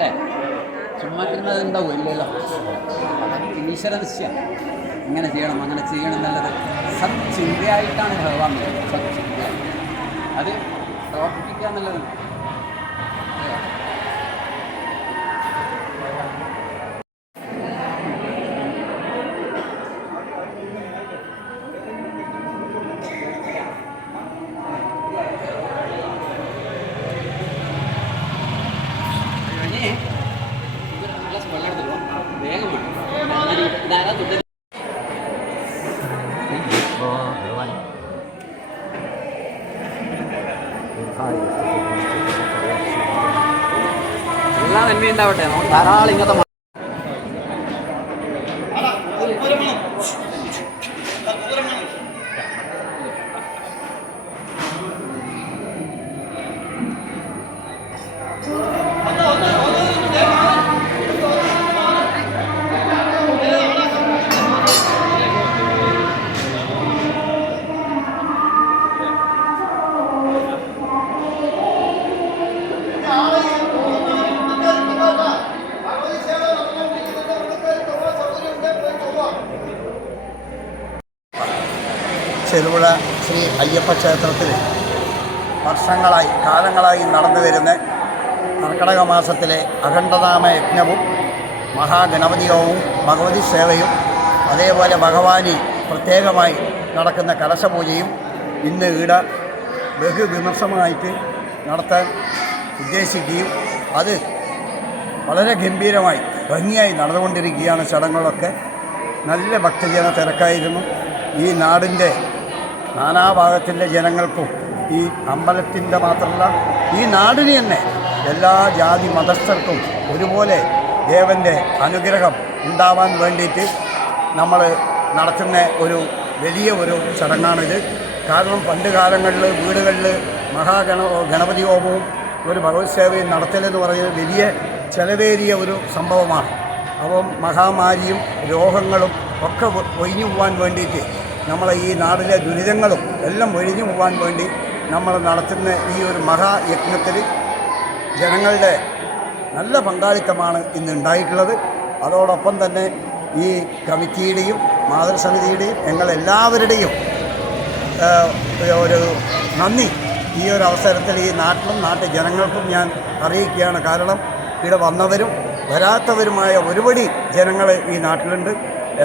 അല്ലേ? ചുമ്മാ ഇരുന്നത് ഉണ്ടാവും ഇല്ലല്ലോ. ഈശ്വര നിശ്ചയം ഇങ്ങനെ ചെയ്യണം അങ്ങനെ ചെയ്യണം എന്നുള്ളത് സത്ചിന്തയായിട്ടാണ് ഭഗവാൻ പറയുന്നത്. സത്ചിന്തയായി അത് പ്രവർത്തിപ്പിക്കുക എന്നുള്ളത്. എല്ലാം നന്മയുണ്ടാവട്ടെ. നമുക്ക് ധാരാളം ഇങ്ങനത്തെ ചെറുപുഴ ശ്രീ അയ്യപ്പ ക്ഷേത്രത്തിൽ കാലങ്ങളായി നടന്നു വരുന്ന കർക്കടക മാസത്തിലെ അഖണ്ഡനാമ യജ്ഞവും മഹാഗണപതി യോഗവും ഭഗവതി സേവയും അതേപോലെ ഭഗവാനി പ്രത്യേകമായി നടക്കുന്ന കലശപൂജയും ഇന്ന് ഈട ബഹുവിമർശമായിട്ട് നടത്താൻ ഉദ്ദേശിക്കുകയും അത് വളരെ ഗംഭീരമായി ഭംഗിയായി നടന്നുകൊണ്ടിരിക്കുകയാണ്. ചടങ്ങുകളൊക്കെ നല്ല ഭക്തജന തിരക്കായിരുന്നു. ഈ നാടിൻ്റെ നാനാഭാഗത്തിൻ്റെ ജനങ്ങൾക്കും ഈ അമ്പലത്തിൻ്റെ മാത്രമല്ല ഈ നാടിന് തന്നെ എല്ലാ ജാതി മതസ്ഥർക്കും ഒരുപോലെ ദേവൻ്റെ അനുഗ്രഹം ഉണ്ടാവാൻ വേണ്ടിയിട്ട് നമ്മൾ നടത്തുന്ന ഒരു വലിയ ഒരു ചടങ്ങാണിത്. കാരണം പണ്ട് കാലങ്ങളിൽ വീടുകളിൽ ഗണപതി ഹോമവും ഒരു ഭഗവത് സേവയും നടത്തലെന്ന് പറയുന്നത് വലിയ ചെലവേറിയ ഒരു സംഭവമാണ്. അപ്പം മഹാമാരിയും രോഗങ്ങളും ഒക്കെ ഒഴിഞ്ഞു പോകാൻ വേണ്ടിയിട്ട് നമ്മളെ ഈ നാടിലെ ദുരിതങ്ങളും എല്ലാം ഒഴിഞ്ഞു പോകാൻ വേണ്ടി നമ്മൾ നടത്തുന്ന ഈ ഒരു മഹായജ്ഞത്തിൽ ജനങ്ങളുടെ നല്ല പങ്കാളിത്തമാണ് ഇന്നുണ്ടായിട്ടുള്ളത്. അതോടൊപ്പം തന്നെ ഈ കമ്മിറ്റിയുടെയും മാതൃസമിതിയുടെയും ഞങ്ങളെല്ലാവരുടെയും ഒരു നന്ദി ഈ ഒരു അവസരത്തിൽ ഈ നാട്ടിലും നാട്ടു ജനങ്ങൾക്കും ഞാൻ അറിയിക്കുകയാണ്. കാരണം ഇവിടെ വന്നവരും വരാത്തവരുമായ ഒരുപടി ജനങ്ങൾ ഈ നാട്ടിലുണ്ട്.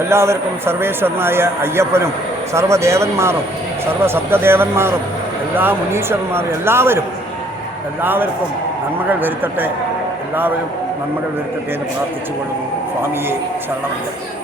എല്ലാവർക്കും സർവേശ്വരനായ അയ്യപ്പനും സർവ്വദേവന്മാരും സർവ്വശബ്ദദേവന്മാരും എല്ലാ മുനീശ്വരന്മാരും എല്ലാവർക്കും നന്മകൾ വരുത്തട്ടെ. എല്ലാവരും നന്മകൾ വരുത്തട്ടെ എന്ന് പ്രാർത്ഥിച്ചുകൊള്ളുന്നു. സ്വാമിയെ ശരണമയ്യപ്പൻ.